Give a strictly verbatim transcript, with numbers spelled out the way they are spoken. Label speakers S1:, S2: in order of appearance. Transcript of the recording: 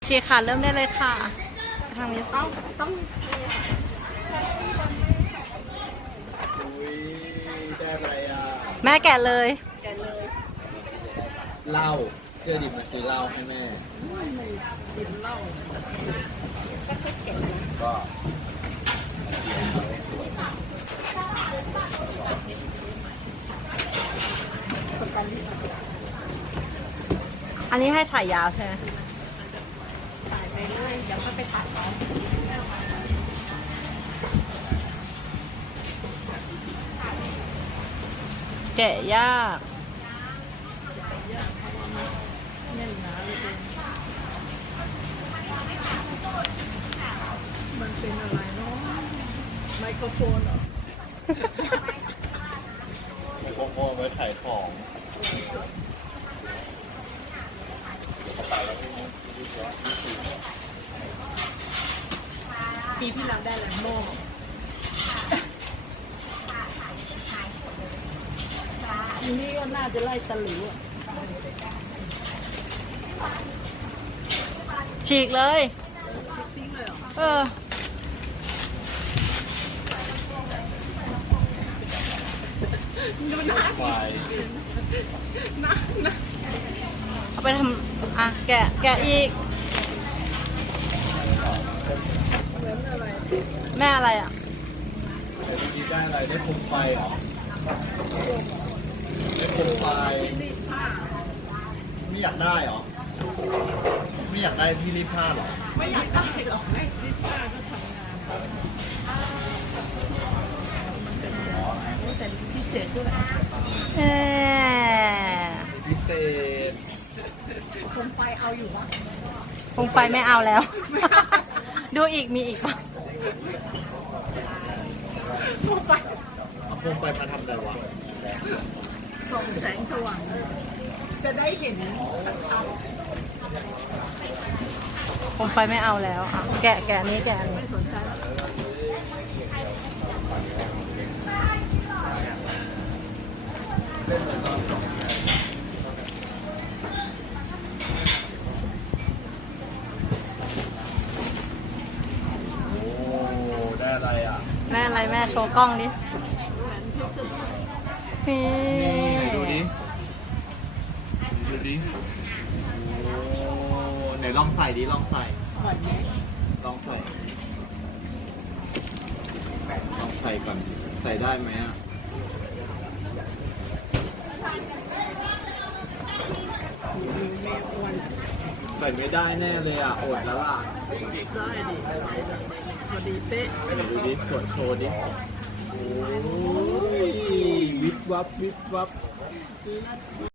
S1: เคค่ะเริ่มได้เลยค่ะทางนี้ต้องต้อง
S2: อุ้ยได้อะไรอ่ะ
S1: แม่แกะเลย
S2: เหล้าเชื่อดิบมาซื้อเหล้าให้แม่ก็
S1: อันนี้ให้ถ่ายยาวใช่ไหม
S3: ถ่ายไปเรื่อยเดี๋ยวก็ไปถ่ายเขา
S1: แกะยาก
S3: แน่นหนาเลยเป็นมันเป็นอะไรเนาะไมโครโฟนเหรอ
S2: ไมโครโฟนไว้ถ่ายของ
S3: ปีที่แล้วได้แลมโม่อันนี้ก็น่าจะไล่ตะหลิวอ่ะ
S1: ฉีกเลย
S3: ทิ้งเลยเหรอ
S1: เออ
S3: ดูนะ
S2: ไฟ
S3: นะนะ
S1: เอาไปทำอ่ะแกะแกะอีก
S3: เหมือนอะไร
S1: แม่อะไรอ่ะ
S2: แต่เมื่อกี้ได้อะไรได้โคมไฟเหรอได้โคมไฟ
S3: รีดผ้า
S2: ไม่อยากได้เหรอไม่อยากได้ที่รีดผ้าเหรอ
S3: ไม่อยากได้หรอกไม่รีดผ้าก็ทำงานมันเป็นหมอแต่พิเศษด้วย
S1: เออ
S2: พิเศษ
S3: คมไฟเอาอยู่ปะ
S1: คงไฟไม่เอาแล้ว ดูอีกมีอีกปะ
S3: คมไฟ
S2: เอาโคมไฟมาทำอะไรวะ
S3: ส่องแสงสว่างจะได้เห็นชัด
S1: คงไฟไม่เอาแล้วอ่ะแกะแกะอันนี้แกะอัน
S3: ๆ
S1: นี้
S3: ไม่สนใจ
S2: โอ้ได้อะไรอ่ะ
S1: แม่อะไรแม่โชว์กล้องดิ นี่
S2: นี่ดูดิดูดิโอ้ไหนลองใส่ดิลองใส่
S3: ก่อนไหม
S2: ลองใส่ลองใส่ก่อนใส่ได้ไหมอ่ะ
S3: มีเมฆอ้วน
S2: ใส่ไม่ได้แน่เลยอ่ะอดแล้วล่ะ
S3: ได้ดิพอดีเป๊ะ
S2: ไหนดูดิสวดโชว์ดิโอ้ยวิบวับวิบวับ